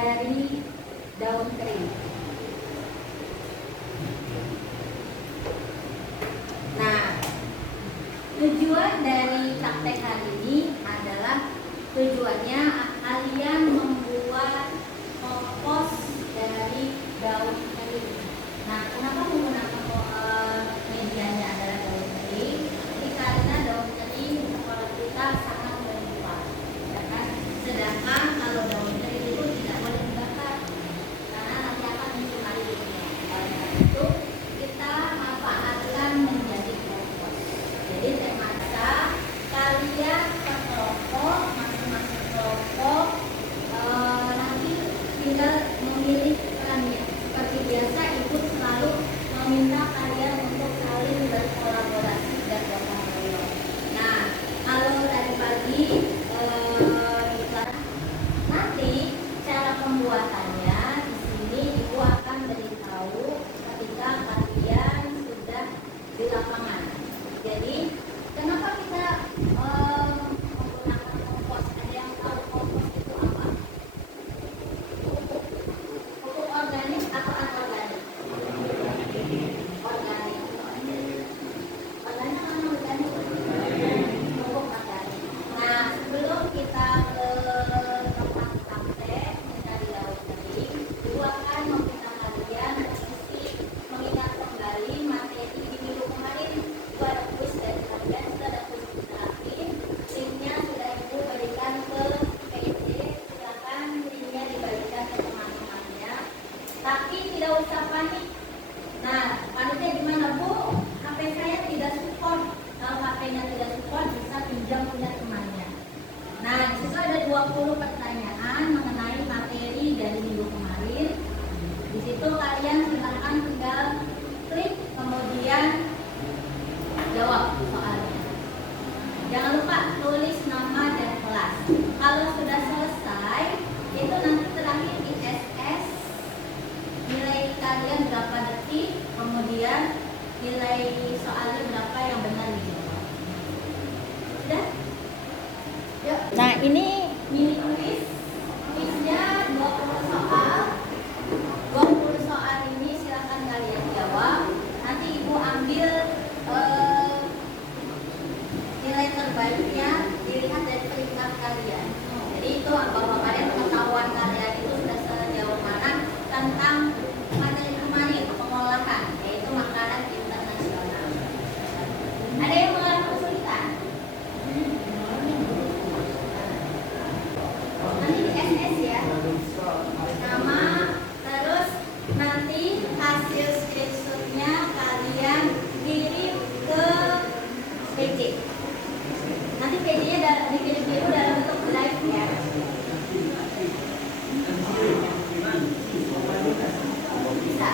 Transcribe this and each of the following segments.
dari daun kering. Nah, tujuan dari praktek hari ini adalah tujuannya kalian membuat kompos dari daun kering. Nah, kenapa menggunakan medianya adalah daun kering? Ini karena daun kering kalau kita sangat melimpah, ya kan? Sedangkan kalau daun kering itu tidak boleh dibakar karena nanti akan mencemari lingkungan. Oleh karena itu kita manfaatkan menjadi kompos. Jadi terpaksa kalian per kelompok, masing-masing kelompok nanti tinggal memilih perannya. Seperti biasa, ibu selalu meminta kalian untuk saling berkolaborasi dan gotong royong. Nah, kalau tadi pagi nanti cara pembuatannya di sini ibu akan beritahu ketika kalian sudah di lapangan. Jadi kenapa kita menggunakan kompos? Ada yang tahu kompos itu apa? Pupuk organik atau anorganik? Organik. Organik atau anorganik? Pupuk organik. Nah, sebelum kita ke tempat praktek mencari daun kering, ibu akan meminta kalian mengingat kembali materi di minggu kemarin. Ibu ada kuis dari kalian, sudah ada kuis interaktif. Linknya sudah ibu berikan ke PJ. Silakan linknya dibagikan ke teman-temannya. Tapi tidak usah panik. Nah, paniknya gimana, Bu? HP saya tidak support. Kalau HP-nya tidak support, bisa pinjam punya temannya. Nah, di situ ada 20 pertanyaan mengenai materi dari minggu kemarin. Di situ kalian silakan tinggal klik kemudian jawab soalnya. Jangan lupa tulis nama dan kelas. Kalau sudah selesai, itu nanti terakhir di SS nilai kalian berapa detik, kemudian nilai soalnya berapa yang benar dijawab. Sudah? Yuk. Nah, ini mini kuis. Kuisnya 20 soal. 20 soal ini silakan kalian jawab. Nanti ibu ambil nilai terbaiknya dilihat dari peringkat kalian. Jadi itu bahwa kalian pengetahuan kalian itu sudah sejauh mana tentang materi kemarin pengolahan, yaitu makanan internasional. Ada yang mengalami kesulitan? Nanti di SS ya, nama, terus nanti hasil screenshotnya kalian kirim ke PJ. Nanti PJ-nya dikirim dulu dalam bentuk live ya. Bisa.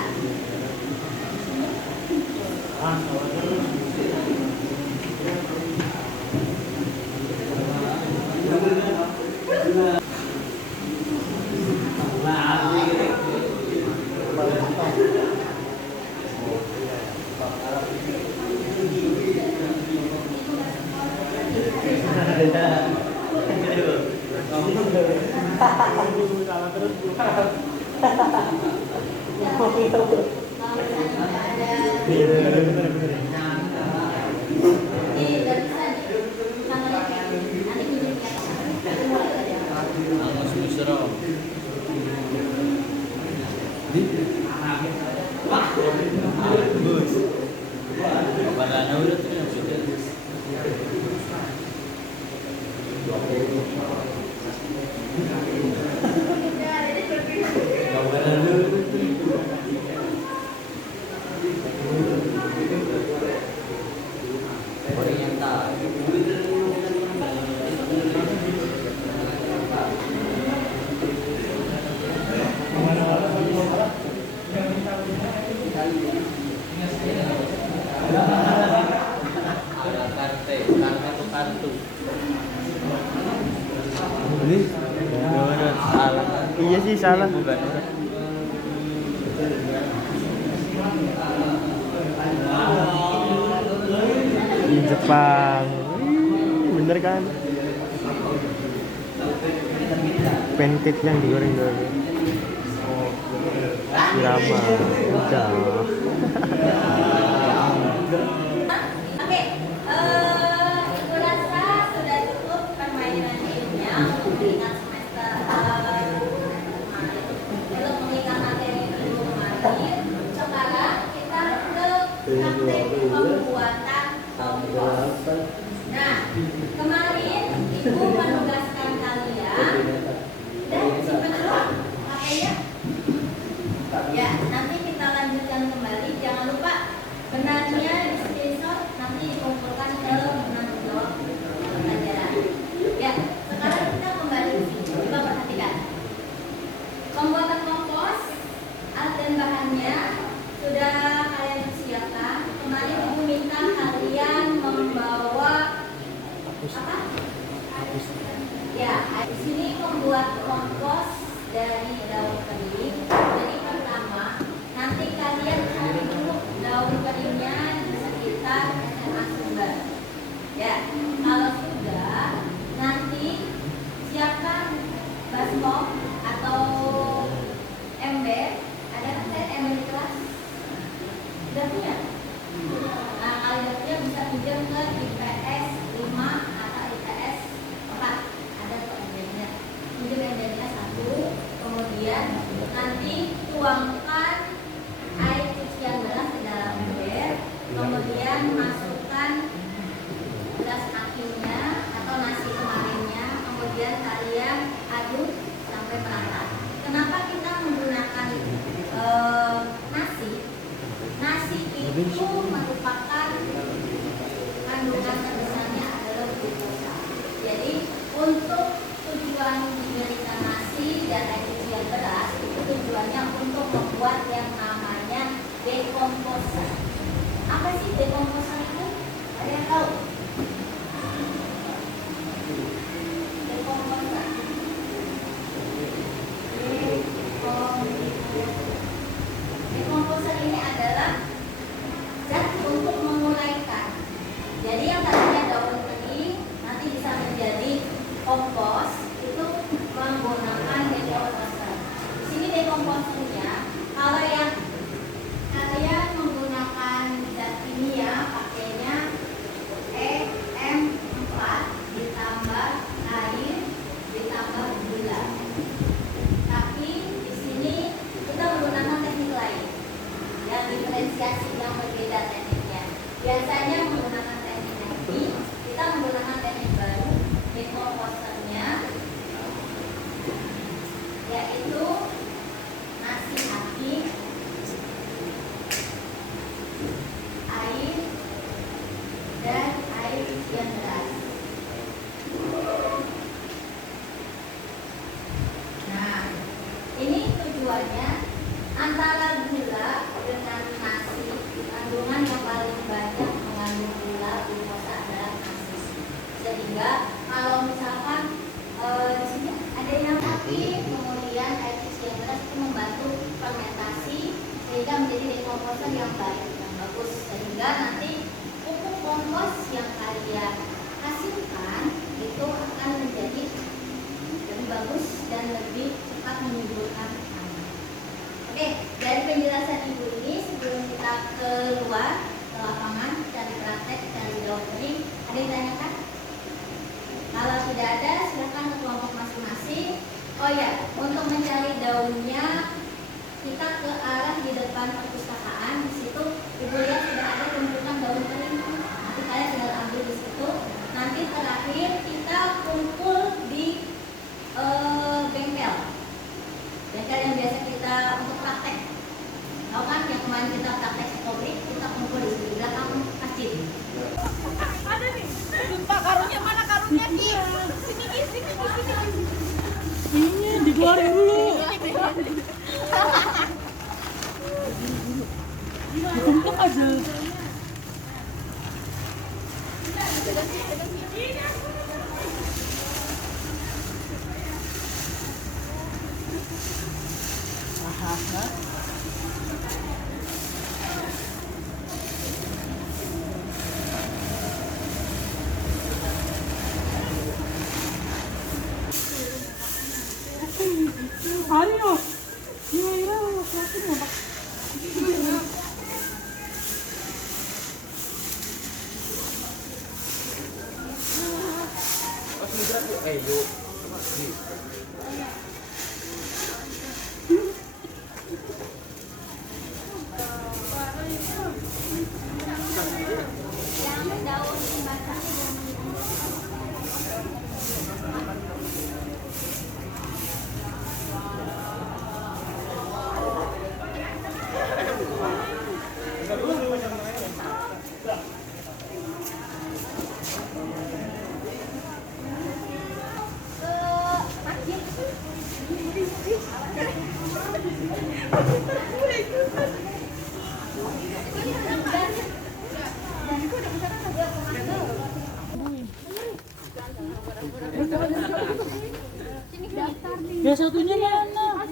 Kartu. Ini salah. Iya sih salah. Bukan. Di Jepang. Bener kan? Pancake yang digoreng-goreng. Irama. Udah. Oke, Ibu rasa sudah cukup permainan gamenya untuk mengingat semester kemarin, untuk mengingat materi minggu kemarin. Sekarang kita ke praktek pembuatan kompos. Nah, kemarin Ibu menugaskan kalian dan simpan dulu HP-nya. Ya, nanti kita lanjutkan kembali. Jangan lupa benarnya di screenshot, nanti dikumpulkan ke menanggung jawab pelajaran. Ya, sekarang kita kembali ke sini. Coba perhatikan. Pembuatan kompos, alat dan bahannya sudah kalian persiapkan. Kemarin Ibu minta kalian membawa apa? Ya, di sini membuat kompos dari daun kering. Jadi pertama, nanti kalian cari dulu daun keringnya di sekitar SMA Sumber. Ya, kalau sudah, nanti siapkan baskom atau ember. Ada kan ember di kelas? Sudah punya? Nah, kalian punya bisa pinjam ke IPS 5 atau IPS 4. Ada kok embernya. Pinjam embernya 1. Kemudian nanti tuangkan air cucian gelas ke dalam ember. Kemudian masukkan beras akhirnya atau nasi kemarinnya. Kemudian kalian aduk sampai merata. Kenapa kita menggunakan nasi? Nasi itu merupakan kandungan terbesarnya adalah glukosa. Jadi untuk tujuan diberikan nasi dan air cucian beras itu tujuannya untuk membuat yang namanya dekomposa. Apa sih dekomposa itu? Ada yang tahu? Dekomposa. Dekomposa ini adalah zat untuk menguraikan. Jadi yang tadinya daun kering nanti bisa menjadi kompos itu menggunakan dekomposer. Di sini dekomposernya, kalau yang kalian menggunakan zat kimia pakainya EM4 ditambah air ditambah gula. Tapi di sini kita menggunakan teknik lain yang diferensiasi yang berbeda tekniknya. Biasanya menggunakan teknik ini, kita menggunakan teknik baru dekomposernya, yaitu nasi aking, air, dan air cucian beras. Nah, ini tujuannya antara gula dengan nasi. Kandungan yang paling banyak mengandung gula glukosa adalah nasi. Sehingga kalau misalkan di sini ada yang api, kemudian air cucian beras itu membantu fermentasi sehingga menjadi dekomposer yang baik yang bagus. Sehingga nanti pupuk kompos yang kalian hasilkan itu akan menjadi lebih bagus dan lebih cepat menyuburkan tanah. Oke, dari penjelasan Ibu ini sebelum kita keluar ke lapangan cari praktek, cari daun kering, ada yang tanyakan? Kalau tidak ada, silakan ke kelompok masing-masing. Oh ya, untuk mencari daunnya kita ke arah di depan perpustakaan. Di situ Ibu lihat sudah ada tumpukan daun kering. Nanti kalian tinggal ambil di situ. Nanti terakhir kita kumpul di bengkel yang biasa kita untuk praktek. Tahu kan yang kemarin kita praktek psikologi, kita kumpul di sini belakang masjid. Ada nih, lupa karungnya, mana karungnya Ki? Sini Ki, sini. Ini dikeluarin dulu. Ditumpuk aja. 아니요. 이거 이러고 그렇군요. Yang daun basah. Ya satunya mana?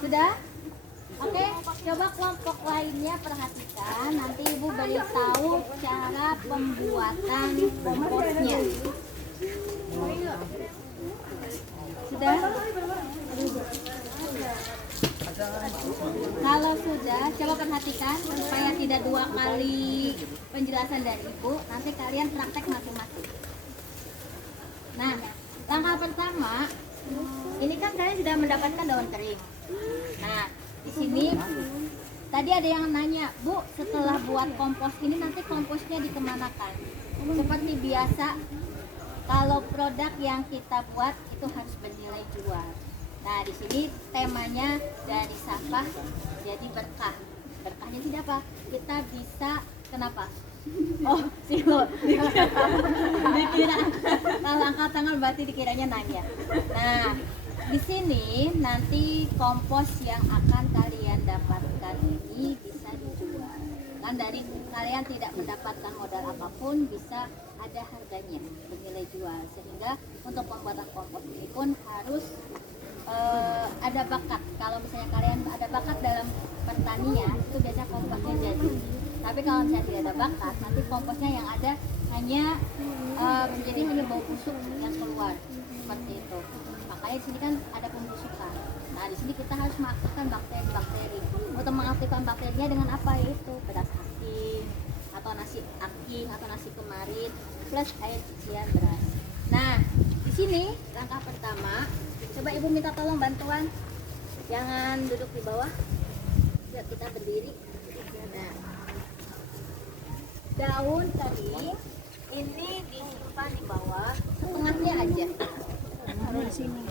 Sudah? Oke, coba kelompok lainnya perhatikan. Nanti Ibu beritahu cara pembuatan komposnya. Sudah? Kalau sudah, coba perhatikan supaya tidak 2 kali penjelasan dari Ibu. Nanti kalian praktek masing-masing. Nah, langkah pertama, ini kan kalian sudah mendapatkan daun kering. Nah, di sini tadi ada yang nanya, Bu, setelah buat kompos ini nanti komposnya dikemanakan? Seperti biasa, kalau produk yang kita buat itu harus bernilai jual. Nah, di sini temanya dari sampah jadi berkah. Berkahnya tidak apa? Kita bisa kenapa? Oh, silo. Dikira kalau angkat tangan berarti dikiranya nanya. Nah, di sini nanti kompos yang akan kalian dapatkan ini bisa dijual. Kan dari kalian tidak mendapatkan modal apapun bisa ada harganya bernilai jual. Sehingga untuk pembuatan kompos ini pun harus ada bakat. Kalau misalnya kalian ada bakat dalam pertanian, itu biasanya komposnya jadi. Tapi kalau misalnya tidak ada bakat, nanti komposnya yang ada hanya menjadi hanya bau busuk yang keluar seperti itu. Makanya di sini kan ada pembusukan. Nah, di sini kita harus mengaktifkan bakteri-bakteri. Untuk mengaktifkan bakterinya dengan apa? Yaitu beras aking atau nasi aking atau nasi kemarin plus air cucian beras. Nah, di sini langkah pertama, coba Ibu minta tolong bantuan. Jangan duduk di bawah. Biar kita berdiri. Nah, daun kering ini disimpan di bawah, setengahnya aja. Taruh di sini.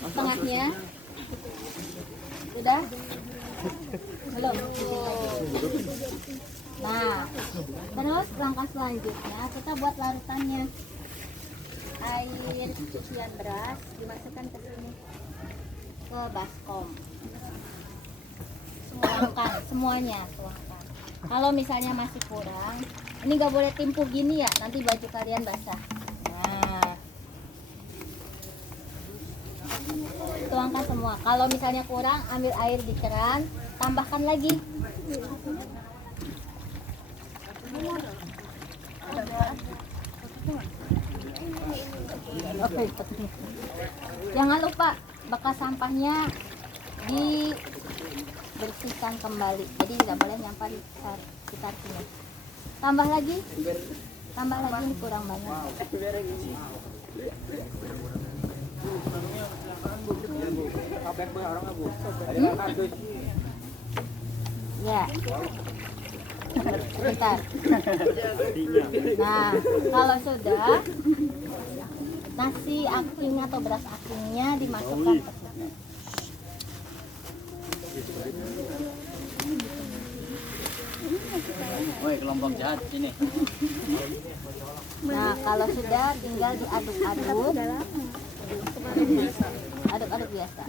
Setengahnya. Sudah? Belum. Nah, terus langkah selanjutnya kita buat larutannya. Air cucian beras dimasukkan ke sini, ke baskom. Tuangkan semuanya, tuangkan. Kalau misalnya masih kurang, ini nggak boleh timpuk gini ya, nanti baju kalian basah. Nah, tuangkan semua. Kalau misalnya kurang, ambil air di keran, tambahkan lagi. Jangan lupa bekas sampahnya dibersihkan kembali. Jadi tidak boleh nyampah di sekitar sini. Tambah lagi ini kurang banyak. Ya. Bentar. Nah, kalau sudah, nasi aking atau beras akingnya dimasukkan ke sini. Woi, kelompok jahat sini. Nah, kalau sudah tinggal diaduk-aduk. Aduk-aduk biasa.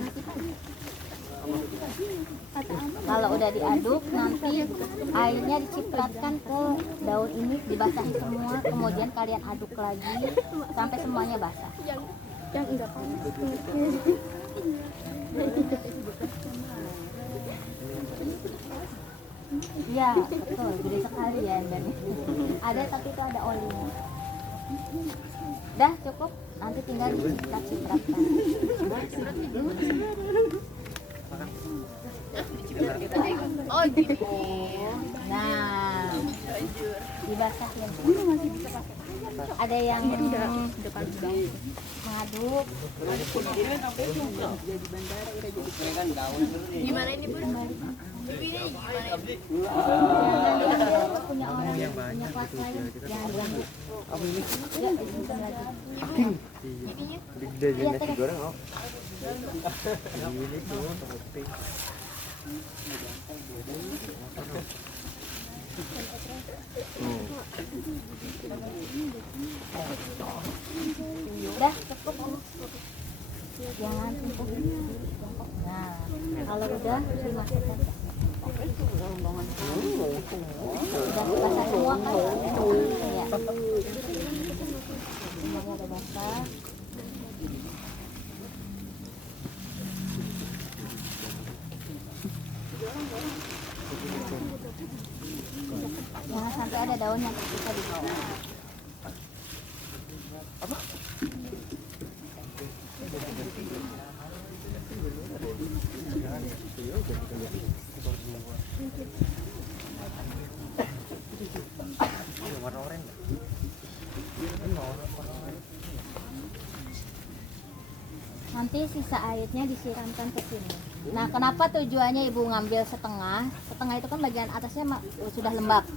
Kalau udah diaduk, nanti airnya dicipratkan ke daun ini, dibasahi semua, kemudian kalian aduk lagi sampai semuanya basah. Yang enggak panas. Iya, betul, gede sekali ya dan ada tapi itu ada olinya. Dah cukup, nanti tinggal diciprat-cipratkan. Oh gitu. Nah, dibasahin. Ada yang mengaduk. Gimana ini Bu? Punya orang yang punya kelas lain jangan diganggu. Ya, sebentar lagi. Gede Iya, nasi teh. goreng oh. Ini tuh topi. Udah cukup. Jangan tumpuk. Nah, kalau udah dimasukkan. Udah basah semua kan? Iya. Semuanya udah basah. Jangan sampai ada daun yang tersisa di bawah. Warna oranye. Nanti sisa airnya disiramkan ke sini. Nah, kenapa tujuannya Ibu ngambil setengah? Setengah itu kan bagian atasnya sudah lembab.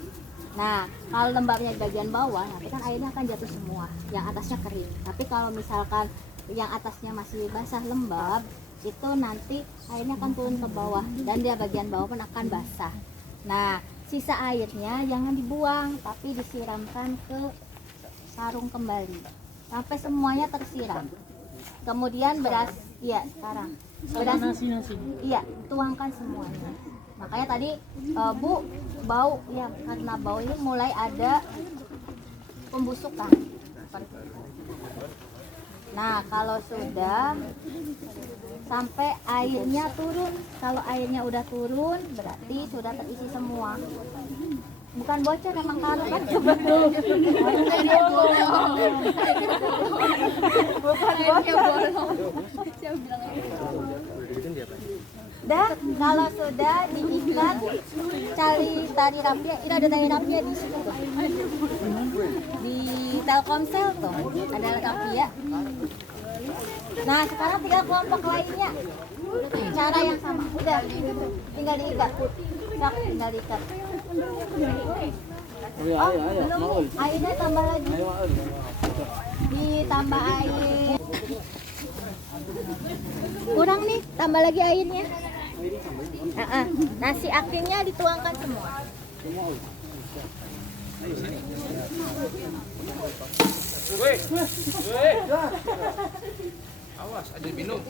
Nah, kalau lembabnya di bagian bawah, nanti kan airnya akan jatuh semua. Yang atasnya kering. Tapi kalau misalkan yang atasnya masih basah lembab, itu nanti airnya akan turun ke bawah dan dia bagian bawah pun akan basah. Nah, sisa airnya jangan dibuang, tapi disiramkan ke sarung kembali sampai semuanya tersiram. Kemudian beras, iya sekarang beras nasi. Iya, tuangkan semuanya. Makanya tadi Bu bau ya, karena bau ini mulai ada pembusukan. Nah, kalau sudah sampai airnya turun, kalau airnya udah turun berarti sudah terisi semua. Bukan bocor emang kalau kan betul. Bukan bocor. Dah, kalau sudah diikat cari tali rapia, ini ada tali rapia di situ tuh. Di Telkomsel tuh ada rapia. Nah, sekarang tinggal kelompok lainnya. Cara yang sama. Udah, tinggal diikat. Sak, tinggal diikat. Oh, belum. Airnya tambah lagi. Ditambah air. Kurang nih, tambah lagi airnya. Nasi akinnya dituangkan semua. Awas, ada minum.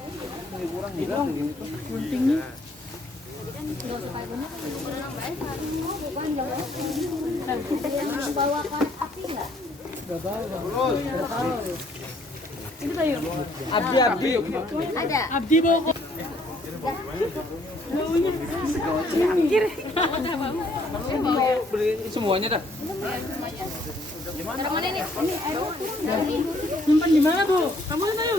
Bawa korek api nggak? Abdi. Ada. Abdi bawa Beli semuanya dah. Mana ini? Ini air simpan di mana Bu? Kamu kan ayo.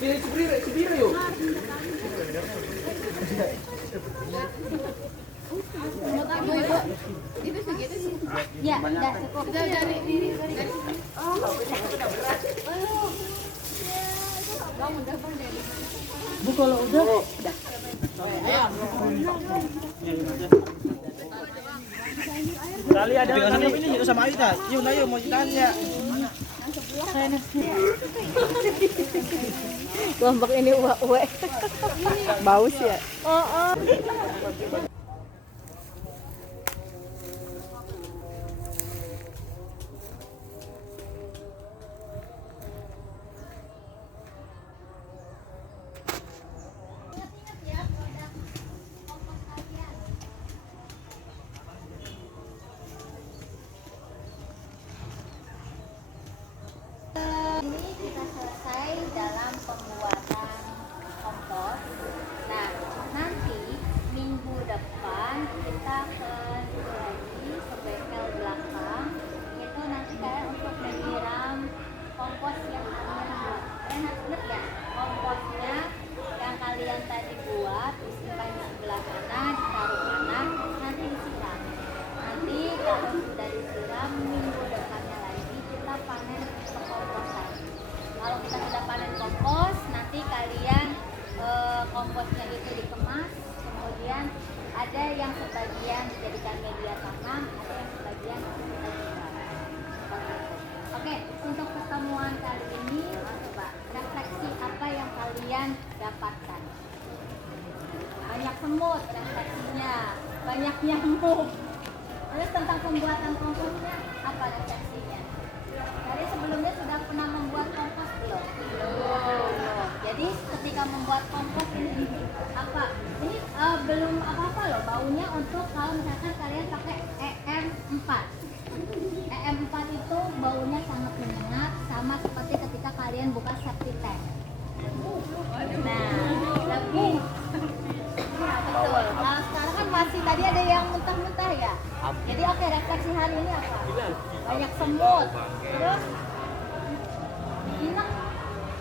Pilih sebiri yuk. Ya, udah cukup. Bu kalau udah Kali ada tanam ini yuk sama Aida. Yuk ayo mau tanya. Kelompok ini uwe. Bau sih ya. Ini kita selesai dalam pembuatan kompos. Nah, nanti minggu depan sebagian dijadikan media tanam, ada yang sebagian untuk kita jual. Seperti itu. Oke, untuk pertemuan kali ini, coba refleksi apa yang kalian dapatkan. Banyak semut refleksinya, banyak nyamuk. Terus tentang pembuatan komposnya, apa refleksinya? Dari sebelumnya sudah pernah membuat kompos belum? Belum. Jadi ketika membuat kompos ini apa? Ini belum apa-apa loh baunya untuk kalau misalkan kalian pakai EM4. EM4 itu baunya sangat menyengat, sama seperti ketika kalian buka septic tank. Nah, lebih ya, betul. Nah, sekarang kan masih tadi ada yang muntah-muntah ya. Jadi oke, refleksi hari ini apa? Banyak semut. Terus inang.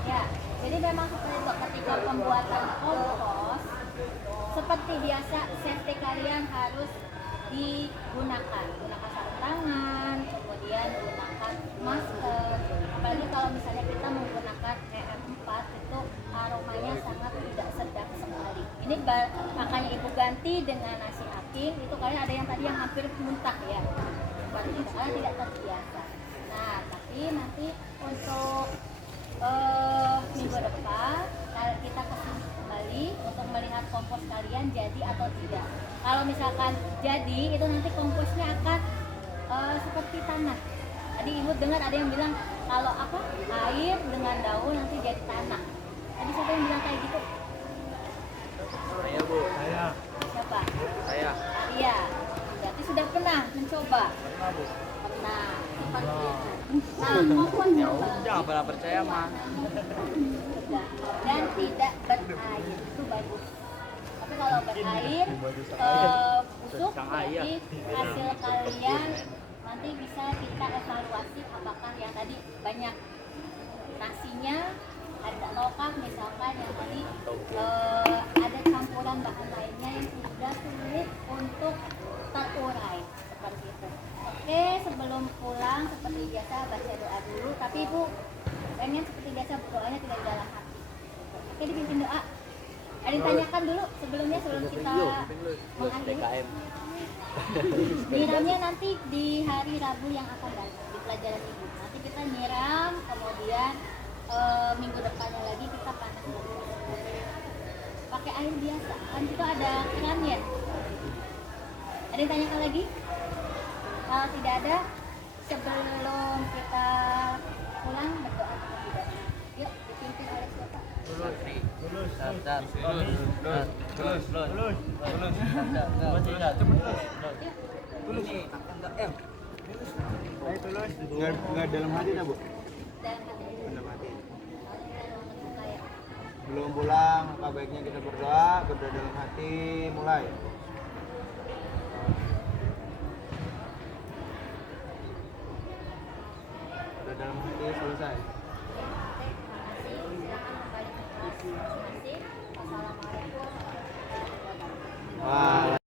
Ya, jadi memang seperti itu ketika pembuatan kompos seperti biasa safety kalian harus digunakan. Gunakan sarung tangan, kemudian gunakan masker. Apalagi kalau misalnya kita menggunakan EM4 itu aromanya sangat tidak sedap sekali. Ini makanya ibu ganti dengan nasi aking itu kalian ada yang tadi yang hampir muntah ya. Seperti itu karena tidak terbiasa. Nah, tapi nanti untuk minggu depan kita kesini kembali untuk melihat kompos kalian jadi atau tidak. Kalau misalkan jadi itu nanti komposnya akan seperti tanah. Tadi ibu dengar ada yang bilang kalau apa air dengan daun nanti jadi tanah. Tadi siapa yang bilang kayak gitu? Saya Bu. Saya. Siapa? Saya. Arya. Berarti sudah pernah mencoba? Pernah Bu. Pernah. Seperti itu. Nah, kompos yang Jangan pernah percaya mah. Sudah. Dan tidak berair itu bagus. Tapi kalau berair busuk berarti hasil kalian nanti bisa kita evaluasi apakah yang tadi banyak nasinya ada lokal misalkan yang tadi ada campuran bahan lainnya yang sudah sulit untuk terurai seperti itu. Oke, sebelum pulang seperti biasa baca doa dulu, tapi ibu pengen seperti biasa doanya tidak di dalam hati. Oke, dipimpin doa. Ada yang tanyakan dulu sebelumnya sebelum kita mengakhiri. Nyiramnya nanti di hari Rabu yang akan datang di pelajaran ibu. Nanti kita nyiram, kemudian minggu depannya lagi kita panas lagi. Pakai air biasa, kan itu ada kerannya. Ada yang tanyakan lagi? Kalau tidak ada, sebelum kita pulang berdoa terlebih dahulu. Yuk, dipimpin oleh siapa? Lulus. Tat. Lulus. Enggak dalam hati dah, Bu. Dalam hati. Dalam hati. Kayak Belum pulang, maka baiknya kita berdoa dalam hati, mulai. Berdoa dalam hati, selesai. Terima kasih. Silakan kembali ke kelas masing-masing. Wassalamualaikum warahmatullahi wabarakatuh. Wah.